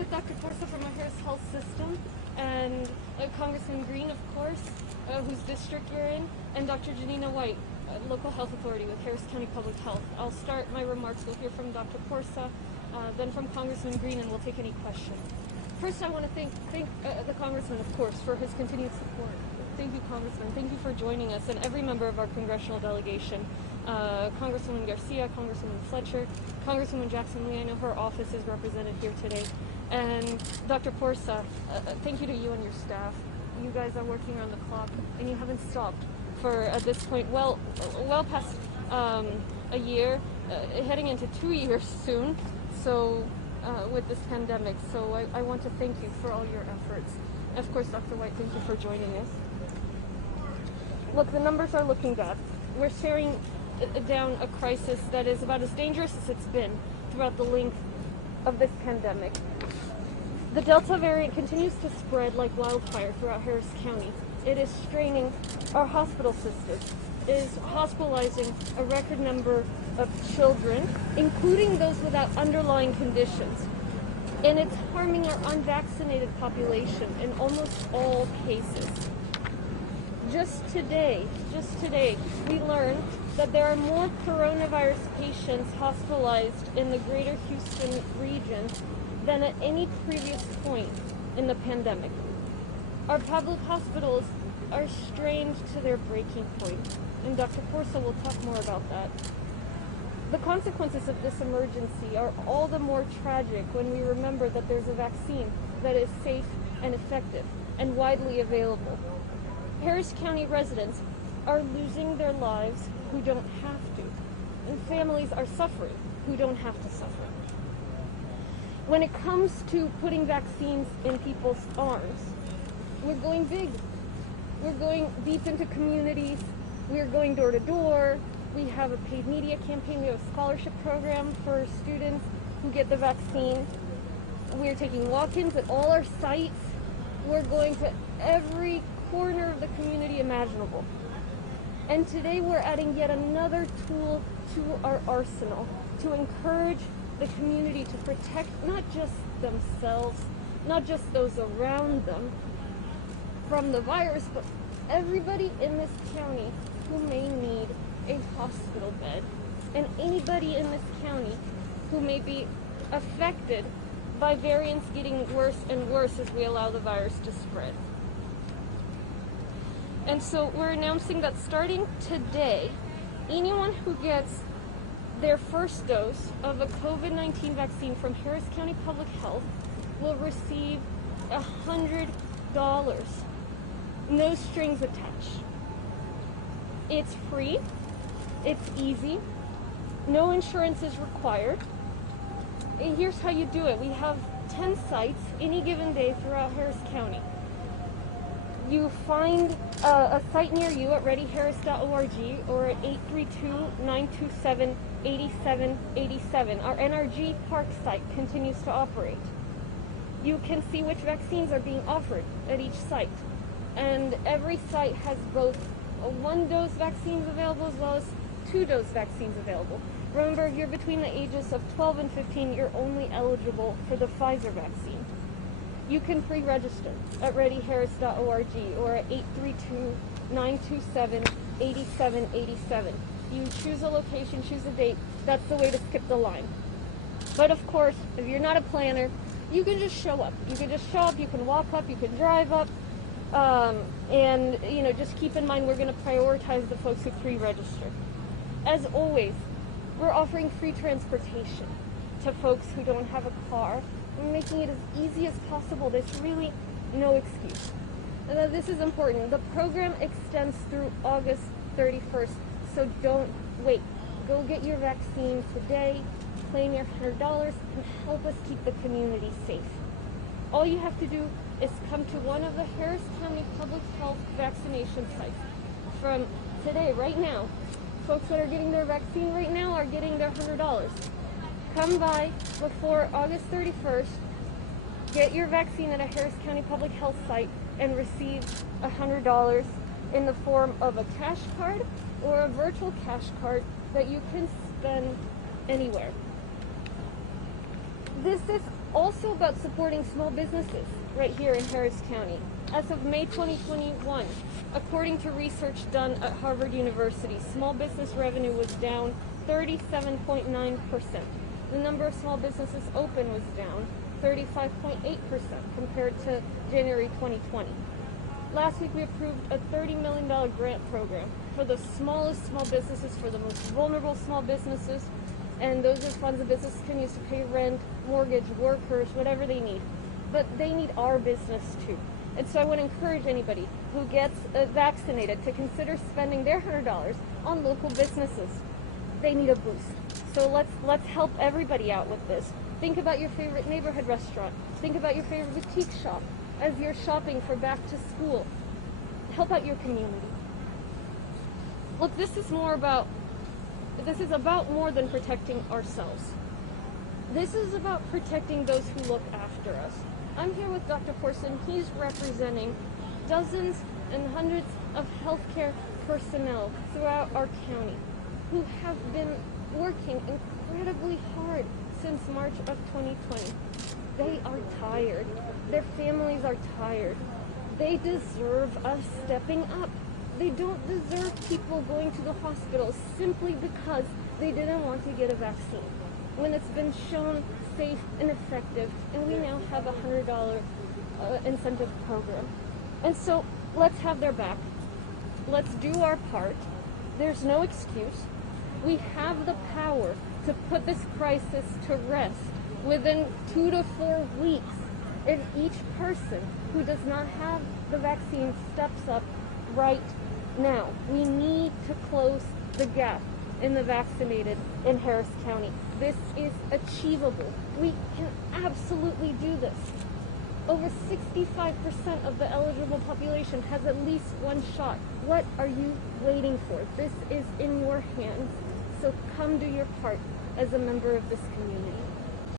with Dr. Porsa from our Harris Health System, and Congressman Green, of course, whose district you're in, and Dr. Janina White, local health authority with Harris County Public Health. I'll start my remarks. We'll hear from Dr. Porsa, then from Congressman Green, and we'll take any questions. First, I want to thank the Congressman, of course, for his continued support. Thank you, Congressman. Thank you for joining us, and every member of our congressional delegation. Congresswoman Garcia, Congresswoman Fletcher, Congresswoman Jackson Lee, I know her office is represented here today, and Dr. Porsa, thank you to you and your staff. You guys are working around the clock, and you haven't stopped for, at this point, well past a year, heading into 2 years soon, so with this pandemic. So I want to thank you for all your efforts. Of course, Dr. White, thank you for joining us. Look, the numbers are looking bad. We're staring down a crisis that is about as dangerous as it's been throughout the length of this pandemic. The Delta variant continues to spread like wildfire throughout Harris County. It is straining our hospital system. It is hospitalizing a record number of children, including those without underlying conditions. And it's harming our unvaccinated population in almost all cases. Just today, we learned that there are more coronavirus patients hospitalized in the greater Houston region than at any previous point in the pandemic. Our public hospitals are strained to their breaking point, and Dr. Porsa will talk more about that. The consequences of this emergency are all the more tragic when we remember that there's a vaccine that is safe and effective and widely available. Harris County residents are losing their lives who don't have to, and families are suffering who don't have to suffer. When it comes to putting vaccines in people's arms, we're going big. We're going deep into communities. We're going door to door. We have a paid media campaign. We have a scholarship program for students who get the vaccine. We're taking walk-ins at all our sites. We're going to every corner of the community imaginable. And today we're adding yet another tool to our arsenal to encourage the community to protect not just themselves, not just those around them from the virus, but everybody in this county who may need a hospital bed, and anybody in this county who may be affected by variants getting worse and worse as we allow the virus to spread. And so we're announcing that starting today, anyone who gets their first dose of a COVID-19 vaccine from Harris County Public Health will receive $100. No strings attached. It's free. It's easy. No insurance is required. And here's how you do it. We have 10 sites any given day throughout Harris County. You find a site near you at readyharris.org or at 832-927-8787. Our NRG Park site continues to operate. You can see which vaccines are being offered at each site. And every site has both one-dose vaccines available as well as two-dose vaccines available. Remember, if you're between the ages of 12 and 15, you're only eligible for the Pfizer vaccine. You can pre-register at readyharris.org or at 832-927-8787. You choose a location, choose a date. That's the way to skip the line. But of course, if you're not a planner, you can just show up. You can just show up, you can walk up, you can drive up. And, just keep in mind we're going to prioritize the folks who pre-register. As always, we're offering free transportation to folks who don't have a car. We're making it as easy as possible. There's really no excuse. This is important. The program extends through August 31st, so don't wait. Go get your vaccine today, claim your $100, and help us keep the community safe. All you have to do is come to one of the Harris County Public Health vaccination sites. From today, right now, folks that are getting their vaccine right now are getting their $100. Come by before August 31st, get your vaccine at a Harris County Public Health site, and receive $100 in the form of a cash card or a virtual cash card that you can spend anywhere. This is Also about supporting small businesses right here in Harris County. As of May 2021, according to research done at Harvard University, small business revenue was down 37.9%. The number of small businesses open was down 35.8% compared to January 2020. Last week we approved a $30 million grant program for the smallest small businesses, for the most vulnerable small businesses, and those are funds the business can use to pay rent, mortgage, workers, whatever they need. But they need our business too. And so I want to encourage anybody who gets vaccinated to consider spending their $100 on local businesses. They need a boost. So let's help everybody out with this. Think about your favorite neighborhood restaurant. Think about your favorite boutique shop as you're shopping for back to school. Help out your community. Look, this is about more than protecting ourselves. This is about protecting those who look after us. I'm here with Dr. Porson. He's representing dozens and hundreds of healthcare personnel throughout our county who have been working incredibly hard since March of 2020. They are tired. Their families are tired. They deserve us stepping up. They don't deserve people going to the hospital simply because they didn't want to get a vaccine, when it's been shown safe and effective, and we now have a $100 incentive program. And so let's have their back. Let's do our part. There's no excuse. We have the power to put this crisis to rest within 2 to 4 weeks if each person who does not have the vaccine steps up right now. We need to close the gap in the vaccinated in Harris County. This is achievable. We can absolutely do this. Over 65% of the eligible population has at least one shot. What are you waiting for? This is in your hands. So come do your part as a member of this community.